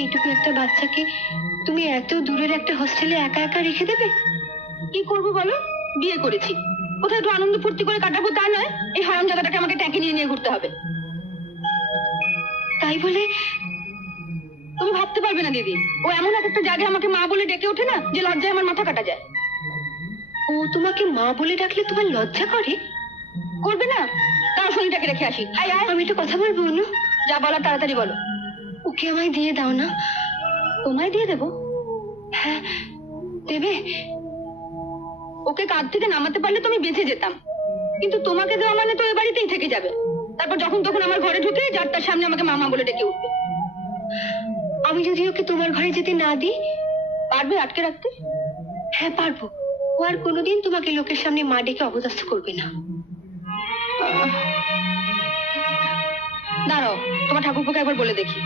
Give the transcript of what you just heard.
এইটুকু একটা বাচ্চাকে তুমি এত দূরের একটা হোস্টেলে একা একা রেখে দেবে? কি করবো বলো? বিয়ে করেছি, কোথায় একটু আনন্দ ফুর্তি করে কাটাবো তা নয়, এই হারামজাদাটাকে আমাকে ট্যাঁকে নিয়ে নিয়ে ঘুরতে হবে। তাই বলে তুমি ভাবতে পারবে না দিদি, ও এমন এক একটা জায়গায় আমাকে মা বলে ডেকে ওঠে না, যে লজ্জায় আমার মাথা কাটা যায়। ও তোমাকে মা বলে ডাকলে তোমার লজ্জা করে? করবে না? তার শরীরটাকে রেখে আসি। আয় আয়, আমি একটু কথা বলবো অনু। যা বলার তাড়াতাড়ি বলো। ওকে আমায় দিয়ে দাও না। তোমায় দিয়ে দেবো? হ্যাঁ, দেবে? ওকে কাঁধ থেকে নামাতে পারলে তুমি বেঁচে যেতাম, কিন্তু তোমাকে দেওয়া মানে তো এ বাড়িতেই থেকে যাবে। তারপর যখন তখন আমার ঘরে ঢুকে যার তার সামনে আমাকে মামা বলে ডেকে উঠবে। আমি যদি ওকে তোমার ঘরে যেতে না দিই? পারবে আটকে রাখতে? হ্যাঁ পারবো। ও আর কোনোদিন তোমাকে লোকের সামনে মা ডেকে অপদস্থ করবে না। দাঁড়াও, তোমার ঠাকুরপোকে একবার বলে দেখি।